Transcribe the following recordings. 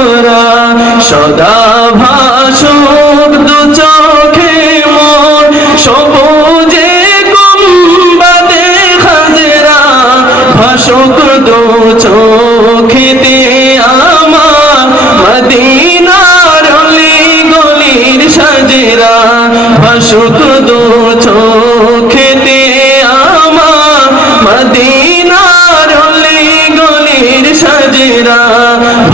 আমরা সদা ভাসুক দু চোখে মোর সবুজে গুম্বাদে খাজরা ভাসুক দু চোখেতে আমার। মদিনার গলির সাজরা, ভাসুক দু চোখেতে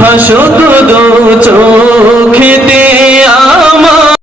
ভাসুক দু চোখেতে।